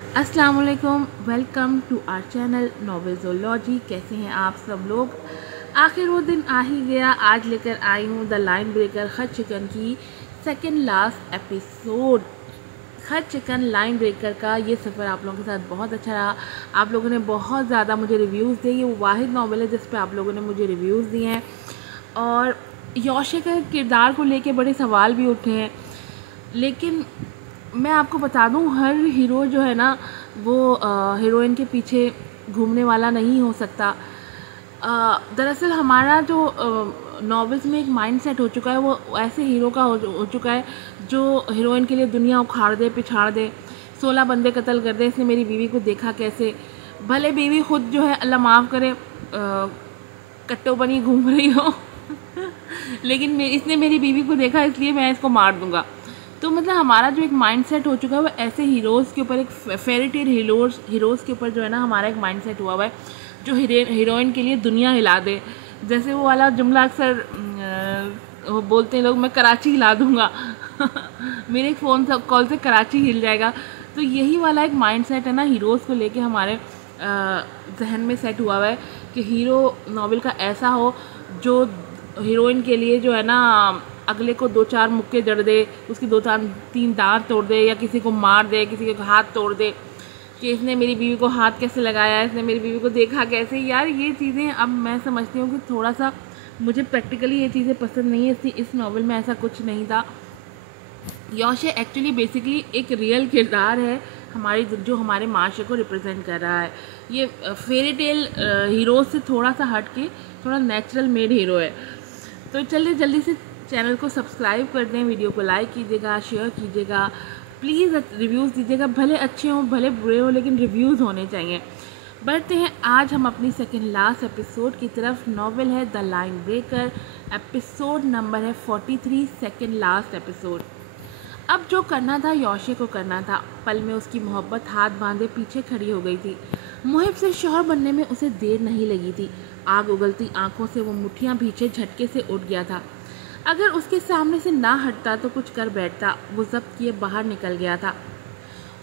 अस्सलाम वालेकुम, welcome to our channel नॉवेलजोलॉजी। कैसे हैं आप सब लोग। आखिर वो दिन आ ही गया। आज लेकर आई हूँ द लाइन ब्रेकर खत चिकन की सेकंड लास्ट एपिसोड। खत चिकन लाइन ब्रेकर का ये सफ़र आप लोगों के साथ बहुत अच्छा रहा। आप लोगों ने बहुत ज़्यादा मुझे रिव्यूज़ दिए। ये वो वाहिद नावल है जिस पे आप लोगों ने मुझे रिव्यूज़ दिए हैं। और यौशे के किरदार को लेके बड़े सवाल भी उठे हैं, लेकिन मैं आपको बता दूं, हर हीरो जो है ना वो हीरोइन के पीछे घूमने वाला नहीं हो सकता। दरअसल हमारा जो नॉवेल्स में एक माइंड सेट हो चुका है, वो ऐसे हीरो का हो चुका है जो हीरोइन के लिए दुनिया उखाड़ दे, पिछाड़ दे, 16 बंदे कत्ल कर दे। इसने मेरी बीवी को देखा कैसे, भले बीवी खुद जो है अल्लाह माफ़ करे कट्टो बनी घूम रही हो लेकिन इसने मेरी बीवी को देखा इसलिए मैं इसको मार दूंगा। तो मतलब हमारा जो एक माइंडसेट हो चुका है वो ऐसे हीरोज़ के ऊपर, एक फेरी टेल हीरोज़ के ऊपर जो है ना हमारा एक माइंडसेट हुआ हुआ है जो हीरोइन के लिए दुनिया हिला दे। जैसे वो वाला जुमला अक्सर वो बोलते हैं लोग, मैं कराची हिला दूंगा मेरे एक फ़ोन कॉल से कराची हिल जाएगा। तो यही वाला एक माइंडसेट है ना हीरोज़ को लेके हमारे जहन में सेट हुआ हुआ है कि हीरो नॉवल का ऐसा हो जो हीरोइन के लिए जो है ना अगले को 2-4 मुक्के जड़ दे, उसकी 2-3 दांत तोड़ दे, या किसी को मार दे, किसी के हाथ तोड़ दे कि इसने मेरी बीवी को हाथ कैसे लगाया, इसने मेरी बीवी को देखा कैसे। यार ये चीज़ें अब मैं समझती हूँ कि थोड़ा सा मुझे प्रैक्टिकली ये चीज़ें पसंद नहीं है, इसलिए इस नावल में ऐसा कुछ नहीं था। यौशे एक्चुअली बेसिकली एक रियल किरदार है हमारी, जो हमारे माशरे को रिप्रेजेंट कर रहा है। ये फेरी टेल हीरो से थोड़ा सा हट के थोड़ा नेचुरल मेड हीरो है। तो चलिए जल्दी से चैनल को सब्सक्राइब कर दें, वीडियो को लाइक कीजिएगा, शेयर कीजिएगा, प्लीज़ रिव्यूज़ दीजिएगा, भले अच्छे हों भले बुरे हों, लेकिन रिव्यूज़ होने चाहिए। बढ़ते हैं आज हम अपनी सेकंड लास्ट एपिसोड की तरफ। नॉवेल है the line breaker, episode number है 43, सेकंड लास्ट एपिसोड। अब जो करना था यौशे को करना था। पल में उसकी मोहब्बत हाथ बांधे पीछे खड़ी हो गई थी। मुहिब से शौहर बनने में उसे देर नहीं लगी थी। आग उगलती आंखों से वो मुट्ठियां पीछे झटके से उठ गया था। अगर उसके सामने से ना हटता तो कुछ कर बैठता। वो जब्त किए बाहर निकल गया था।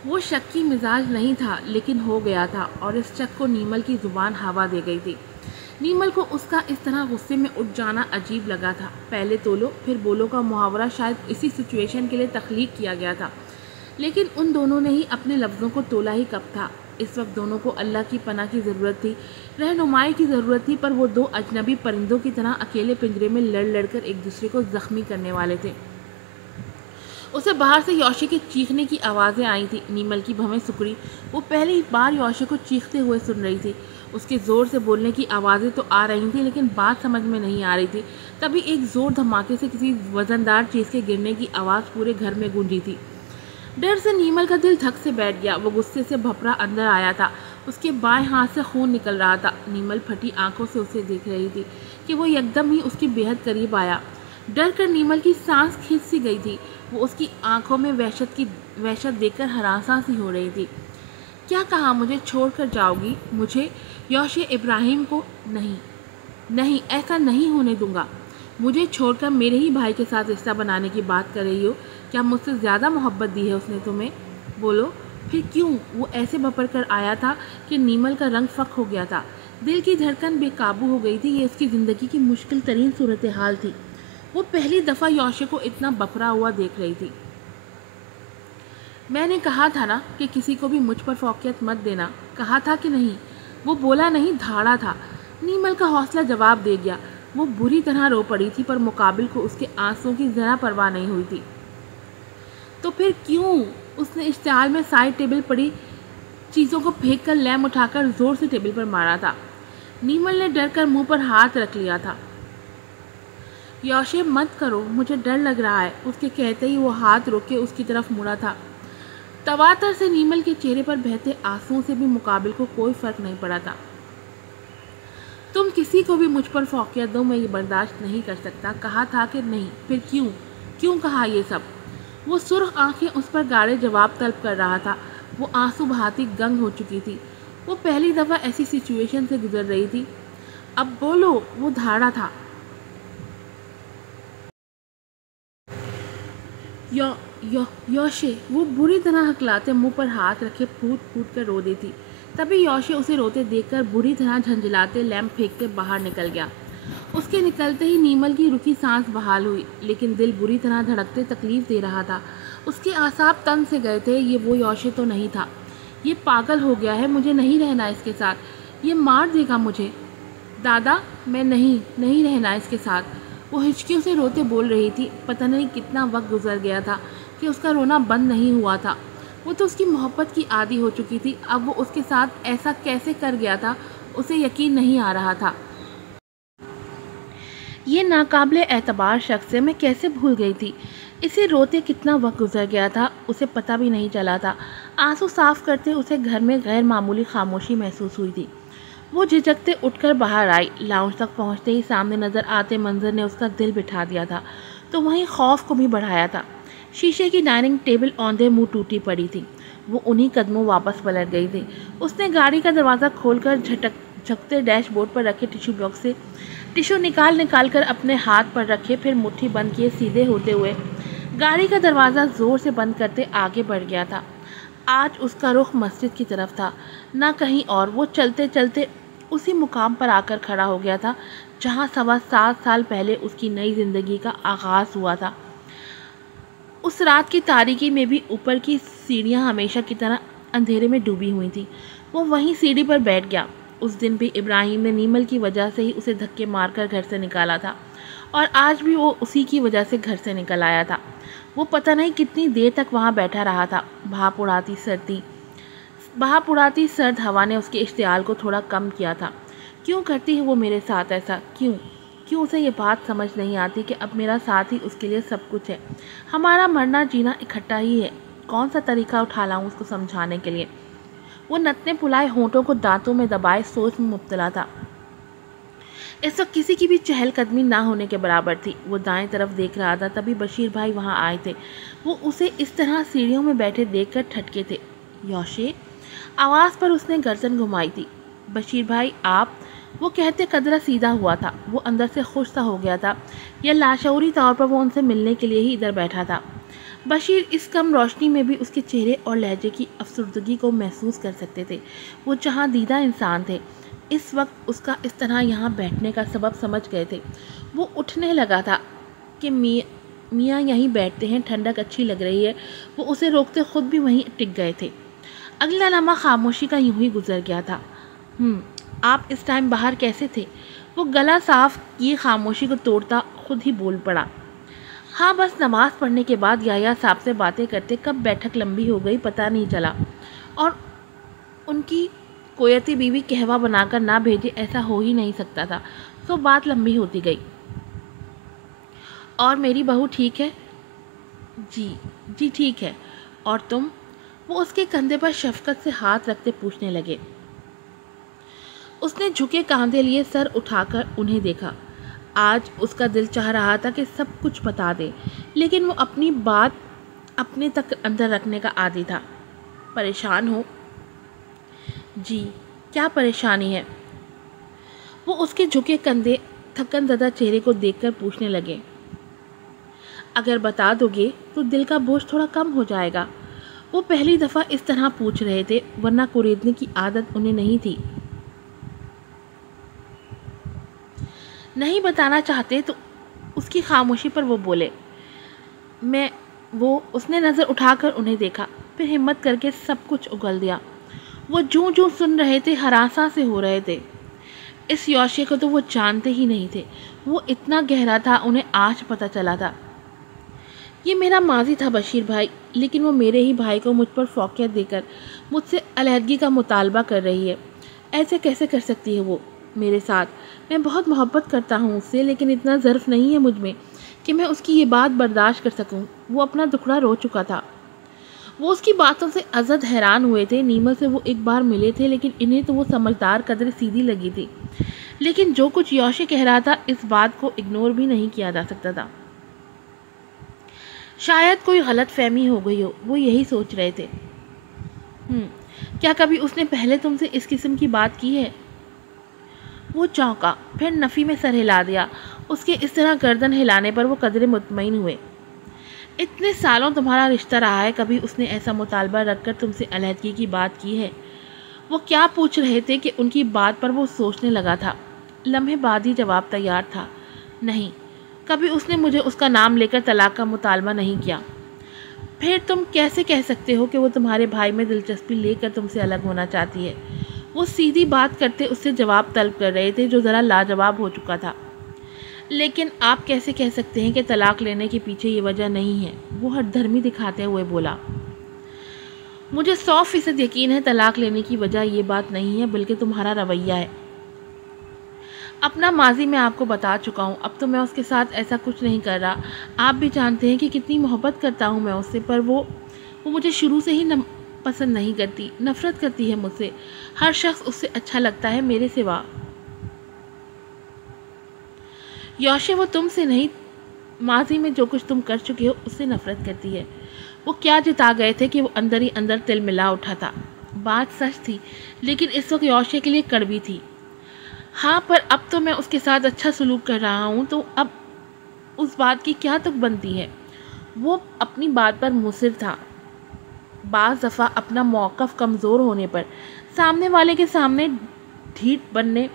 वो शक की मिजाज नहीं था, लेकिन हो गया था, और इस शक को नीमल की ज़ुबान हवा दे गई थी। नीमल को उसका इस तरह गुस्से में उठ जाना अजीब लगा था। पहले तोलो फिर बोलो का मुहावरा शायद इसी सिचुएशन के लिए तख्लीक किया गया था, लेकिन उन दोनों ने ही अपने लफ्ज़ों को तोला ही कब था। इस वक्त दोनों को अल्लाह की पनाह की ज़रूरत थी, रहनुमाई की ज़रूरत थी, पर वो दो अजनबी परिंदों की तरह अकेले पिंजरे में लड़ लड़कर एक दूसरे को ज़ख्मी करने वाले थे। उसे बाहर से यौशे के चीखने की आवाज़ें आई थी। नीमल की भवें सुकड़ी। वो पहली बार यौशे को चीखते हुए सुन रही थी। उसके ज़ोर से बोलने की आवाज़ें तो आ रही थी, लेकिन बात समझ में नहीं आ रही थी। तभी एक ज़ोर धमाके से किसी वज़नदार चीज़ के गिरने की आवाज़ पूरे घर में गूंजी थी। डर से नीमल का दिल धक से बैठ गया। वो गुस्से से भपरा अंदर आया था। उसके बाएं हाथ से खून निकल रहा था। नीमल फटी आंखों से उसे देख रही थी कि वो एकदम ही उसके बेहद करीब आया। डर कर नीमल की सांस खींच सी गई थी। वो उसकी आंखों में वहशत देखकर हरासा सी हो रही थी। क्या कहा, मुझे छोड़कर जाओगी? मुझे, यौशे इब्राहिम को? नहीं नहीं, ऐसा नहीं होने दूंगा। मुझे छोड़कर मेरे ही भाई के साथ रिश्ता बनाने की बात कर रही हो? क्या मुझसे ज़्यादा मोहब्बत दी है उसने तुम्हें? बोलो फिर क्यों? वो ऐसे बपर कर आया था कि नीमल का रंग फक हो गया था। दिल की धड़कन बेकाबू हो गई थी। ये उसकी ज़िंदगी की मुश्किल तरीन सूरत हाल थी। वो पहली दफ़ा यौशे को इतना बफरा हुआ देख रही थी। मैंने कहा था ना कि किसी को भी मुझ पर फौकियत मत देना, कहा था कि नहीं? वो बोला नहीं, धाड़ा था। नीमल का हौसला जवाब दे गया। वो बुरी तरह रो पड़ी थी, पर मुकाबिल को उसके आंसुओं की ज़रा परवाह नहीं हुई थी। तो फिर क्यों? उसने इश्तिहार में साइड टेबल पड़ी चीज़ों को फेंक कर लैम उठाकर ज़ोर से टेबल पर मारा था। नीमल ने डर कर मुँह पर हाथ रख लिया था। यौशे मत करो, मुझे डर लग रहा है। उसके कहते ही वो हाथ रोके उसकी तरफ मुड़ा था। तवातर से नीमल के चेहरे पर बहते आंसुओं से भी मुकाबिल को कोई फर्क नहीं पड़ा था। तुम किसी को भी मुझ पर फौकियत दो, मैं ये बर्दाश्त नहीं कर सकता। कहा था कि नहीं? फिर क्यों? क्यों कहा ये सब? वो सुर्ख आंखें उस पर गाढ़े जवाब तलब कर रहा था। वो आंसू बहाती गंग हो चुकी थी। वो पहली दफ़ा ऐसी सिचुएशन से गुजर रही थी। अब बोलो, वो धाड़ा था। योशे, वो बुरी तरह हकलाते मुंह पर हाथ रखे फूट फूट कर रो देती। तभी योशे उसे रोते देखकर बुरी तरह झंझलाते लैंप फेंकते बाहर निकल गया। उसके निकलते ही नीमल की रुकी सांस बहाल हुई, लेकिन दिल बुरी तरह धड़कते तकलीफ दे रहा था। उसके आसाब तन से गए थे। ये वो योशे तो नहीं था। ये पागल हो गया है, मुझे नहीं रहना इसके साथ, ये मार देगा मुझे। दादा, मैं नहीं रहना इसके साथ, वो हिचकियों से रोते बोल रही थी। पता नहीं कितना वक्त गुजर गया था कि उसका रोना बंद नहीं हुआ था। वो तो उसकी मोहब्बत की आदी हो चुकी थी। अब वो उसके साथ ऐसा कैसे कर गया था, उसे यकीन नहीं आ रहा था। ये नाकाबिले एतबार शख्स से मैं कैसे भूल गई थी। इसे रोते कितना वक्त गुजर गया था, उसे पता भी नहीं चला था। आंसू साफ करते उसे घर में गैर मामूली खामोशी महसूस हुई थी। वो झिझकते उठकर बाहर आई। लाउंज तक पहुंचते ही सामने नज़र आते मंजर ने उसका दिल बिठा दिया था, तो वहीं खौफ को भी बढ़ाया था। शीशे की डाइनिंग टेबल औंधे मुंह टूटी पड़ी थी। वो उन्हीं कदमों वापस पलट गई थी। उसने गाड़ी का दरवाज़ा खोलकर झकते डैशबोर्ड पर रखे टिश्यू बॉक्स से टिश्यू निकाल कर अपने हाथ पर रखे, फिर मुट्ठी बंद किए सीधे होते हुए गाड़ी का दरवाज़ा ज़ोर से बंद करते आगे बढ़ गया था। आज उसका रुख मस्जिद की तरफ था, ना कहीं और। वो चलते चलते उसी मुकाम पर आकर खड़ा हो गया था जहाँ 7.25 साल पहले उसकी नई ज़िंदगी का आगाज़ हुआ था। उस रात की तारीकी में भी ऊपर की सीढ़ियाँ हमेशा की तरह अंधेरे में डूबी हुई थी। वो वहीं सीढ़ी पर बैठ गया। उस दिन भी इब्राहिम ने नीमल की वजह से ही उसे धक्के मारकर घर से निकाला था, और आज भी वो उसी की वजह से घर से निकल आया था। वो पता नहीं कितनी देर तक वहाँ बैठा रहा था। भाप उड़ाती सर्द हवा ने उसके इश्तियाल को थोड़ा कम किया था। क्यों करती है वो मेरे साथ ऐसा? क्यों उसे ये बात समझ नहीं आती कि अब मेरा साथ ही उसके लिए सब कुछ है। हमारा मरना जीना इकट्ठा ही है। कौन सा तरीका उठा लाऊं उसको समझाने के लिए? वो नतने पुलाए होंठों को दांतों में दबाए सोच में मुब्तला था। इस वक्त किसी की भी चहलकदमी ना होने के बराबर थी। वो दाएं तरफ देख रहा था, तभी बशीर भाई वहाँ आए थे। वो उसे इस तरह सीढ़ियों में बैठे देखकर ठटके थे। योशे, आवाज़ पर उसने गर्दन घुमाई थी। बशीर भाई, आप? वो कहते कदरा सीधा हुआ था। वो अंदर से खुश सा हो गया था, या लाशऊरी तौर पर वो उनसे मिलने के लिए ही इधर बैठा था। बशीर इस कम रोशनी में भी उसके चेहरे और लहजे की अफसरदगी को महसूस कर सकते थे। वो जहाँ दीदा इंसान थे, इस वक्त उसका इस तरह यहाँ बैठने का सबब समझ गए थे। वो उठने लगा था कि मियाँ यहीं बैठते हैं, ठंडक अच्छी लग रही है। वो उसे रोकते खुद भी वहीं टिक गए थे। अगला लम्हा खामोशी का यूं ही गुजर गया था। आप इस टाइम बाहर कैसे थे? वो गला साफ किए खामोशी को तोड़ता खुद ही बोल पड़ा। हाँ, बस नमाज पढ़ने के बाद याया साहब से बातें करते कब बैठक लंबी हो गई पता नहीं चला, और उनकी कोयती बीवी कहवा बनाकर ना भेजे ऐसा हो ही नहीं सकता था, तो बात लंबी होती गई। और मेरी बहू ठीक है? जी ठीक है। और तुम? वो उसके कंधे पर शफकत से हाथ रखते पूछने लगे। उसने झुके कांधे लिए सर उठाकर उन्हें देखा। आज उसका दिल चाह रहा था कि सब कुछ बता दे, लेकिन वो अपनी बात अपने तक अंदर रखने का आदी था। परेशान हो? जी, क्या परेशानी है? वो उसके झुके कंधे, थकन ज़दा चेहरे को देखकर पूछने लगे। अगर बता दोगे तो दिल का बोझ थोड़ा कम हो जाएगा। वो पहली दफ़ा इस तरह पूछ रहे थे, वरना कुरेदने की आदत उन्हें नहीं थी। नहीं बताना चाहते तो उसकी खामोशी पर वो बोले। उसने नज़र उठाकर उन्हें देखा, फिर हिम्मत करके सब कुछ उगल दिया। वो जूं जूं सुन रहे थे, हरासा से हो रहे थे। इस योशे को तो वो जानते ही नहीं थे। वो इतना गहरा था, उन्हें आज पता चला था। ये मेरा माजी था बशीर भाई, लेकिन वो मेरे ही भाई को मुझ पर फौकियत देकर मुझसे अलहदगी का मुतालबा कर रही है। ऐसे कैसे कर सकती है वो मेरे साथ? मैं बहुत मोहब्बत करता हूँ उससे, लेकिन इतना ज़र्फ़ नहीं है मुझ में कि मैं उसकी ये बात बर्दाश्त कर सकूँ। वो अपना दुखड़ा रो चुका था। वो उसकी बातों से अज़द हैरान हुए थे। नीमल से वो एक बार मिले थे, लेकिन इन्हें तो वो समझदार कदर सीधी लगी थी। लेकिन जो कुछ योशे कह रहा था, इस बात को इग्नोर भी नहीं किया जा सकता था। शायद कोई गलत फहमी हो गई हो, वो यही सोच रहे थे। क्या कभी उसने पहले तुमसे इस किस्म की बात की है? वो चौंका, फिर नफ़ी में सर हिला दिया। उसके इस तरह गर्दन हिलाने पर वो कदरे मुतमईन हुए। اتنے سالوں تمہارا رشتہ رہا ہے، کبھی اس نے ایسا مطالبہ رکھ کر تم سے علیحدگی کی بات کی ہے؟ وہ کیا پوچھ رہے تھے کہ ان کی بات پر وہ سوچنے لگا تھا۔ لمحے بعد ہی جواب تیار تھا، نہیں، کبھی اس نے مجھے اس کا نام لے کر طلاق کا مطالبہ نہیں کیا۔ پھر تم کیسے کہہ سکتے ہو کہ وہ تمہارے بھائی میں دلچسپی لے کر تم سے الگ ہونا چاہتی ہے؟ وہ سیدھی بات کرتے اس سے جواب طلب کر رہے تھے جو ذرا لاجواب ہو چکا تھا۔ لیکن آپ کیسے کہہ سکتے ہیں کہ طلاق لینے کے پیچھے یہ وجہ نہیں ہے؟ وہ ہٹ دھرمی دکھاتے ہوئے بولا۔ مجھے 100% یقین ہے طلاق لینے کی وجہ یہ بات نہیں ہے، بلکہ تمہارا رویہ ہے۔ اپنا ماضی میں آپ کو بتا چکا ہوں، اب تو میں اس کے ساتھ ایسا کچھ نہیں کر رہا۔ آپ بھی جانتے ہیں کہ کتنی محبت کرتا ہوں میں اس سے، پر وہ مجھے شروع سے ہی پسند نہیں کرتی، نفرت کرتی ہے مجھ سے۔ ہر شخص اس سے اچھا لگتا ہے میرے سوا۔ یوشے، وہ تم سے نہیں، ماضی میں جو کچھ تم کر چکے ہو اس سے نفرت کرتی ہے۔ وہ کیا جتا گئے تھے کہ وہ اندر ہی اندر تل ملا اٹھا تھا۔ بات سچ تھی، لیکن اس وقت یوشے کے لیے کڑوی تھی۔ ہاں، پر اب تو میں اس کے ساتھ اچھا سلوک کر رہا ہوں، تو اب اس بات کی کیا تک بنتی ہے؟ وہ اپنی بات پر مصر تھا۔ بعض دفعہ اپنا موقف کمزور ہونے پر سامنے والے کے سامنے ڈھیٹ بننے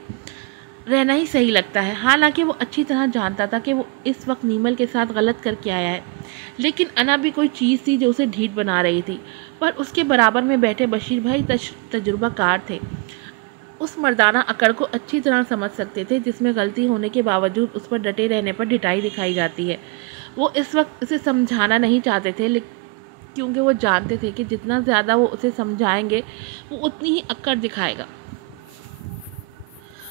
رہنا ہی صحیح لگتا ہے۔ حالانکہ وہ اچھی طرح جانتا تھا کہ وہ اس وقت نیمل کے ساتھ غلط کر کے آیا ہے، لیکن انا بھی کوئی چیز تھی جو اسے ڈھیٹ بنا رہی تھی۔ پر اس کے برابر میں بیٹھے بشیر بھائی تجربہ کار تھے، اس مردانہ اکڑ کو اچھی طرح سمجھ سکتے تھے جس میں غلطی ہونے کے باوجود اس پر ڈٹے رہنے پر ڈٹائی دکھائی جاتی ہے۔ وہ اس وقت اسے سمجھانا نہیں چاہتے تھے، کیونکہ وہ جانتے تھے کہ جتنا زیادہ وہ اسے سمجھائیں گے وہ اتنی ہی اکڑ دکھائے گا۔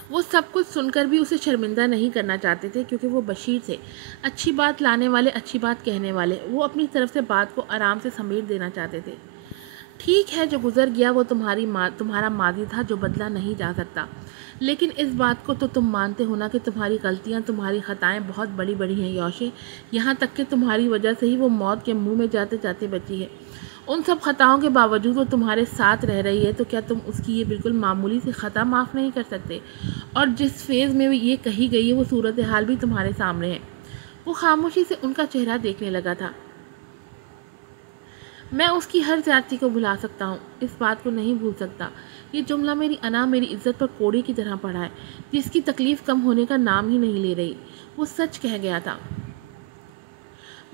وہ سب کچھ سن کر بھی اسے شرمندہ نہیں کرنا چاہتے تھے، کیونکہ وہ بشیر تھے، اچھی بات لانے والے، اچھی بات کہنے والے۔ وہ اپنی طرف سے بات کو آرام سے سمیٹ دینا چاہتے تھے۔ ٹھیک ہے، جو گزر گیا وہ تمہارا ماضی تھا جو بدلا نہیں جا سکتا، لیکن اس بات کو تو تم مانتے ہو نا کہ تمہاری غلطیاں، تمہاری خطائیں بہت بڑی بڑی ہیں یوشے، یہاں تک کہ تمہاری وجہ سے ہی وہ موت کے منہ میں جاتے جاتے بچی ہے۔ ان سب خطاؤں کے باوجود وہ تمہارے ساتھ رہ رہی ہے، تو کیا تم اس کی یہ بالکل معمولی سی خطا معاف نہیں کر سکتے؟ اور جس فیز میں یہ کہی گئی ہے وہ صورتحال بھی تمہارے سامنے ہے۔ وہ خاموشی سے ان کا چہرہ دیکھنے لگا تھا۔ میں اس کی ہر زیادتی کو بھلا سکتا ہوں، اس بات کو نہیں بھول سکتا۔ یہ جملہ میری انا میری عزت پر کوڑے کی طرح پڑا ہے، جس کی تکلیف کم ہونے کا نام ہی نہیں لے رہی۔ وہ سچ کہہ گیا تھا۔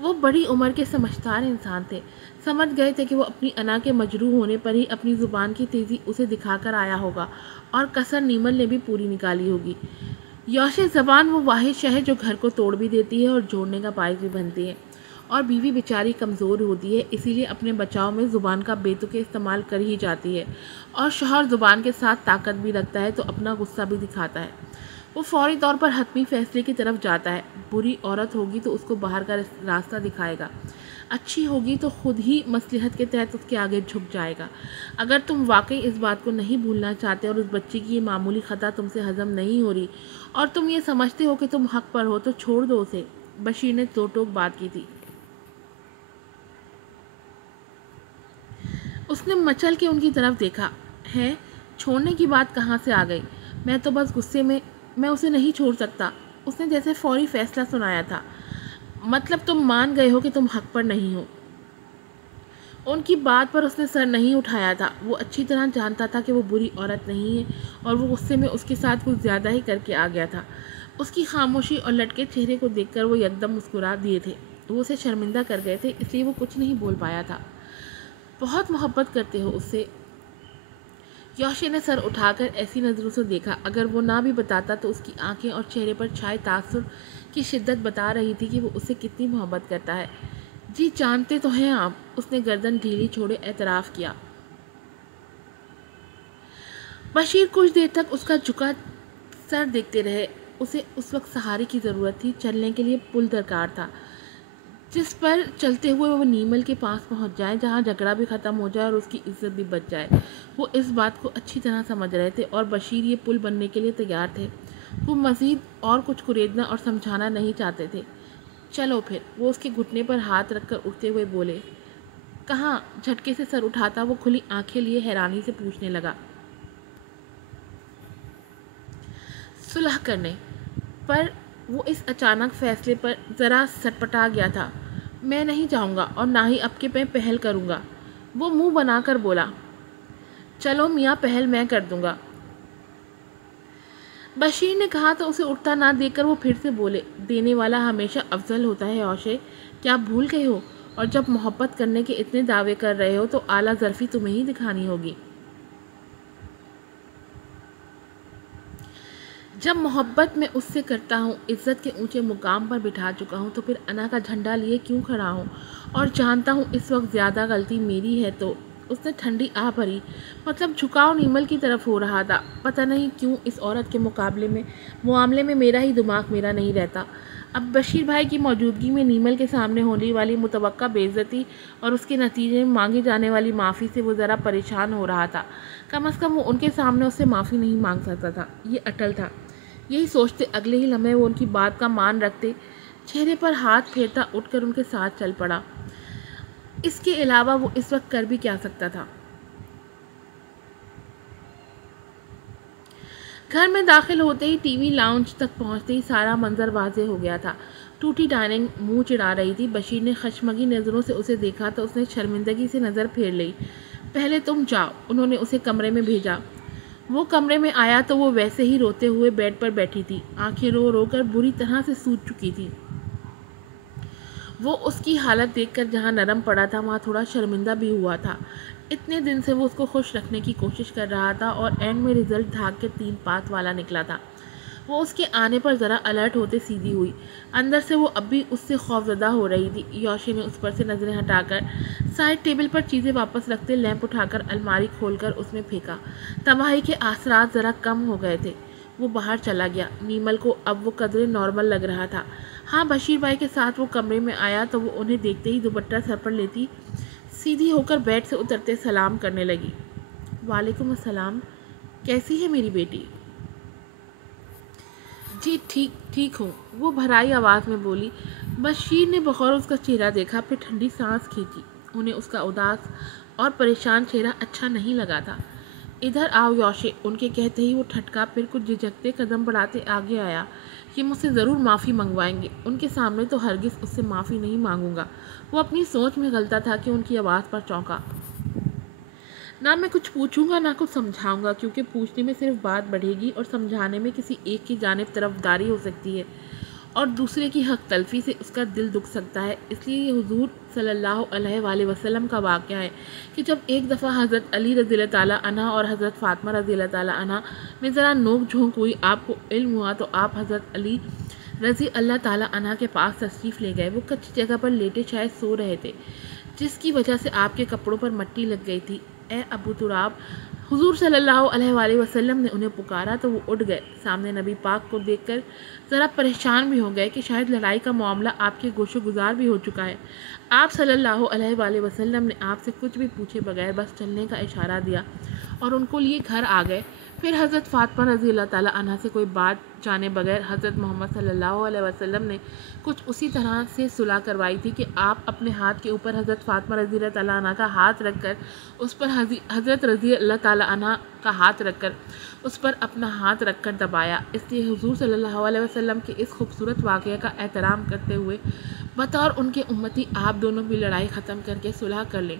وہ بڑی عمر کے سمجھدار انسان تھے، سمجھ گئے تھے کہ وہ اپنی انا کے مجروح ہونے پر ہی اپنی زبان کی تیزی اسے دکھا کر آیا ہوگا، اور کسر نیمل نے بھی پوری نکالی ہوگی۔ یوشے، زبان وہ واحد شے ہے جو گھر کو توڑ بھی دیتی ہے اور جوڑنے کا باعث بھی بنتی ہے، اور بیوی بیچاری کمزور ہوتی ہے، اسی لیے اپنے بچاؤ میں زبان کا بے تکے استعمال کر ہی جاتی ہے، اور شوہر زبان کے ساتھ طاقت بھی رکھتا ہے تو اپنا غصہ بھی دکھاتا ہے۔ وہ فوری طور پر حتمی فیصلے کی طرف جاتا ہے۔ بری عورت ہوگی تو اس کو باہر کا راستہ دکھائے گا، اچھی ہوگی تو خود ہی مصلحت کے تحت اس کے آگے جھک جائے گا۔ اگر تم واقعی اس بات کو نہیں بھولنا چاہتے اور اس بچی کی یہ معمولی خطا تم سے ہضم نہیں ہو رہی، اور تم یہ سمجھتے ہو کہ تم حق پر ہو، تو چھوڑ دو اسے۔ بشیر نے دو ٹوک بات کی تھی۔ اس نے مچل کے ان کی طرف دیکھا ہے، چھوڑنے کی بات کہاں سے آ گئی؟ میں تو بس غصے میں اسے نہیں چھوڑ سکتا۔ اس نے جیسے فوری فیصلہ سنایا تھا۔ مطلب تم مان گئے ہو کہ تم حق پر نہیں ہو؟ ان کی بات پر اس نے سر نہیں اٹھایا تھا۔ وہ اچھی طرح جانتا تھا کہ وہ بری عورت نہیں ہے، اور وہ غصے میں اس کے ساتھ کچھ زیادہ ہی کر کے آ گیا تھا۔ اس کی خاموشی اور لٹکے چہرے کو دیکھ کر وہ یکدم مسکرا دیے تھے۔ وہ اسے شرمندہ کر گئے تھے، اس لیے وہ کچھ نہیں بول پایا تھا۔ بہت محبت کرتے ہو اس سے؟ یوشے نے سر اٹھا کر ایسی نظروں سے دیکھا، اگر وہ نہ بھی بتاتا تو اس کی آنکھیں اور چہرے پر چھائے تاثر کی شدت بتا رہی تھی کہ وہ اس سے کتنی محبت کرتا ہے۔ جی جانتے تو ہیں آپ، اس نے گردن ڈھیلی چھوڑے اعتراف کیا۔ بشیر کچھ دیر تک اس کا جھکا سر دیکھتے رہے۔ اسے اس وقت سہارے کی ضرورت تھی، چلنے کے لیے پل درکار تھا جس پر چلتے ہوئے وہ نیمل کے پاس پہنچ جائے، جہاں جھگڑا بھی ختم ہو جائے اور اس کی عزت بھی بچ جائے۔ وہ اس بات کو اچھی طرح سمجھ رہے تھے، اور بشیر یہ پل بننے کے لیے تیار تھے۔ وہ مزید اور کچھ کریدنا اور سمجھانا نہیں چاہتے تھے۔ چلو پھر، وہ اس کے گھٹنے پر ہاتھ رکھ کر اٹھتے ہوئے بولے۔ کہاں؟ جھٹکے سے سر اٹھاتا وہ کھلی آنکھیں لیے حیرانی سے پوچھنے لگا۔ صلح کرنے۔ پر وہ اس اچانک فیصلے پر ذرا سٹپٹا گیا تھا۔ میں نہیں جاؤں گا اور نہ ہی اب کے میں پہل کروں گا۔ وہ منہ بنا کر بولا، چلو میاں پہل میں کر دوں گا۔ بشیر نے کہا تو اسے اٹھتا نہ دیکھ کر وہ پھر سے بولے، دینے والا ہمیشہ افضل ہوتا ہے یوشے، کیا آپ بھول گئے ہو؟ اور جب محبت کرنے کے اتنے دعوے کر رہے ہو تو اعلیٰ ظرفی تمہیں ہی دکھانی ہوگی۔ جب محبت میں اس سے کرتا ہوں، عزت کے اونچے مقام پر بٹھا چکا ہوں، تو پھر انا کا جھنڈا لیے کیوں کھڑا ہوں؟ اور جانتا ہوں اس وقت زیادہ غلطی میری ہے۔ تو اس نے ٹھنڈی آہ بھری، مطلب جھکاؤ نیمل کی طرف ہو رہا تھا۔ پتہ نہیں کیوں اس عورت کے معاملے میں میرا ہی دماغ میرا نہیں رہتا۔ اب بشیر بھائی کی موجودگی میں نیمل کے سامنے ہونے والی متوقع بے عزتی اور اس کے نتیجے میں مانگی جانے والی معافی سے وہ ذرا پریشان ہو رہا تھا۔ کم از کم وہ ان کے سامنے اس سے معافی نہیں مانگ سکتا تھا، یہ اٹل تھا۔ یہی سوچتے اگلے ہی لمحے وہ ان کی بات کا مان رکھتے، چہرے پر ہاتھ پھیرتا اٹھ کر ان کے ساتھ چل پڑا۔ اس کے علاوہ وہ اس وقت کر بھی کیا سکتا تھا؟ گھر میں داخل ہوتے ہی ٹی وی لاؤنج تک پہنچتے ہی سارا منظر واضح ہو گیا تھا۔ ٹوٹی ڈائننگ منہ چڑھا رہی تھی۔ بشیر نے خشمگین نظروں سے اسے دیکھا تو اس نے شرمندگی سے نظر پھیر لی۔ پہلے تم جاؤ، انہوں نے اسے کمرے میں بھیجا۔ وہ کمرے میں آیا تو وہ ویسے ہی روتے ہوئے بیڈ پر بیٹھی تھی، آنکھیں رو رو کر بری طرح سے سوج چکی تھی۔ وہ اس کی حالت دیکھ کر جہاں نرم پڑا تھا وہاں تھوڑا شرمندہ بھی ہوا تھا۔ اتنے دن سے وہ اس کو خوش رکھنے کی کوشش کر رہا تھا اور اینڈ میں رزلٹ دھاگ کے 3 پات والا نکلا تھا۔ وہ اس کے آنے پر ذرا الرٹ ہوتے سیدھی ہوئی۔ اندر سے وہ اب بھی اس سے خوفزدہ ہو رہی تھی۔ یوشے نے اس پر سے نظریں ہٹا کر سائڈ ٹیبل پر چیزیں واپس رکھتے لیمپ اٹھا کر الماری کھول کر اس میں پھینکا۔ تباہی کے اثرات ذرا کم ہو گئے تھے۔ وہ باہر چلا گیا۔ نیمل کو اب وہ قدرے نارمل لگ رہا تھا۔ ہاں، بشیر بھائی کے ساتھ وہ کمرے میں آیا تو وہ انہیں دیکھتے ہی دوپٹہ سر پر لیتی سیدھی ہو کر بیڈ سے اترتے سلام کرنے لگی۔ وعلیکم السلام، کیسی ہے میری بیٹی؟ جی ٹھیک ہوں، وہ بھرائی آواز میں بولی۔ بشیر نے بغور اس کا چہرہ دیکھا، پھر ٹھنڈی سانس کھینچی۔ انہیں اس کا اداس اور پریشان چہرہ اچھا نہیں لگا تھا۔ ادھر آؤ یوشے، ان کے کہتے ہی وہ ٹھٹکا، پھر کچھ جھجکتے قدم بڑھاتے آگے آیا۔ یہ مجھ سے ضرور معافی منگوائیں گے، ان کے سامنے تو ہرگز اس سے معافی نہیں مانگوں گا۔ وہ اپنی سوچ میں غلطا تھا کہ ان کی آواز پر چونکا۔ نہ میں کچھ پوچھوں گا نہ کچھ سمجھاؤں گا، کیونکہ پوچھنے میں صرف بات بڑھے گی اور سمجھانے میں کسی ایک کی جانب طرفداری ہو سکتی ہے اور دوسرے کی حق تلفی سے اس کا دل دکھ سکتا ہے۔ اس لیے یہ حضور صلی اللہ علیہ وآلہ وسلم کا واقعہ ہے کہ جب ایک دفعہ حضرت علی رضی اللہ تعالیٰ عنہ اور حضرت فاطمہ رضی اللہ تعالیٰ عنہ میں ذرا نوک جھونک ہوئی، آپ کو علم ہوا تو آپ حضرت علی رضی اللہ تعالیٰ عنہ کے پاس تشریف لے گئے۔ وہ کچی جگہ پر لیٹے شاید سو رہے تھے، جس کی وجہ سے آپ کے کپڑوں پر مٹی لگ گئی تھی۔ اے ابو تراب! حضور صلی اللہ علیہ وآلہ وسلم نے انہیں پکارا تو وہ اٹھ گئے۔ سامنے نبی پاک کو دیکھ کر ذرا پریشان بھی ہو گئے کہ شاید لڑائی کا معاملہ آپ کے گوشو گزار بھی ہو چکا ہے۔ آپ صلی اللہ علیہ وآلہ وسلم نے آپ سے کچھ بھی پوچھے بغیر بس چلنے کا اشارہ دیا اور ان کو لیے گھر آ گئے۔ پھر حضرت فاطمہ رضی اللہ تعالیٰ عنہ سے کوئی بات جانے بغیر حضرت محمد صلی اللہ علیہ وسلم نے کچھ اسی طرح سے صلح کروائی تھی کہ آپ اپنے ہاتھ کے اوپر حضرت فاطمہ رضی اللہ تعالیٰ عنہ کا ہاتھ رکھ کر اس پر حضرت رضی اللہ تعالیٰ عنہ کا ہاتھ رکھ کر اس پر اپنا ہاتھ رکھ کر دبایا۔ اس لیے حضور صلی اللہ علیہ وسلم کے اس خوبصورت واقعے کا احترام کرتے ہوئے بطور ان کے امتی آپ دونوں بھی لڑائی ختم کر کے صلح کر لیں۔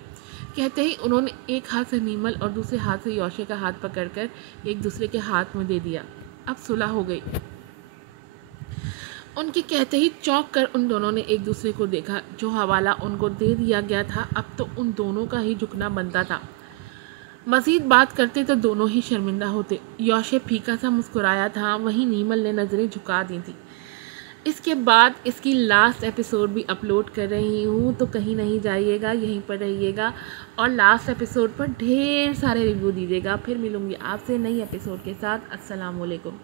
کہتے ہی انہوں نے ایک ہاتھ سے نیمل اور دوسرے ہاتھ سے یوشے کا ہاتھ پکڑ کر ایک دوسرے کے ہاتھ میں دے دیا۔ اب صلح ہو گئی۔ ان کے کہتے ہی چونک کر ان دونوں نے ایک دوسرے کو دیکھا۔ جو حوالہ ان کو دے دیا گیا تھا اب تو ان دونوں کا ہی جھکنا بنتا تھا۔ مزید بات کرتے تو دونوں ہی شرمندہ ہوتے۔ یوشے پھیکا سا مسکرایا تھا، وہیں نیمل نے نظریں جھکا دی تھی۔ اس کے بعد اس کی لاسٹ ایپیسوڈ بھی اپلوڈ کر رہی ہوں، تو کہیں نہیں جائیے گا، یہیں پر رہیے گا اور لاسٹ ایپیسوڈ پر ڈھیر سارے ریویو دیجیے گا۔ پھر ملوں گی آپ سے نئی ایپیسوڈ کے ساتھ۔ السلام علیکم۔